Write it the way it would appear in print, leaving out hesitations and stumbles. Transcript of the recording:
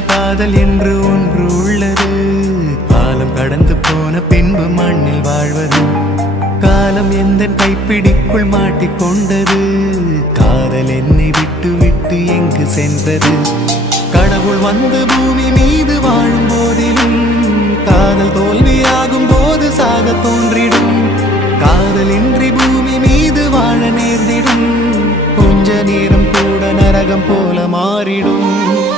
காதல் என்று ஒன்று உள்ளது. காலம் கடந்து போன பின்பு மண்ணில் வாழ்வது. காலம் எந்த கைப்பிடிக்குள் மாட்டிக்கொண்டது. காதல் என்னை விட்டு விட்டு எங்கு சென்றது. கடவுள் வந்து பூமி மீது வாழும் போதிலும் காதல் தோல்வியாகும் போது சாக தோன்றிடும். காதலின்றி பூமி மீது வாழ நேர்ந்திடும். கொஞ்ச நேரம் கூட நரகம் போல மாறிடும்.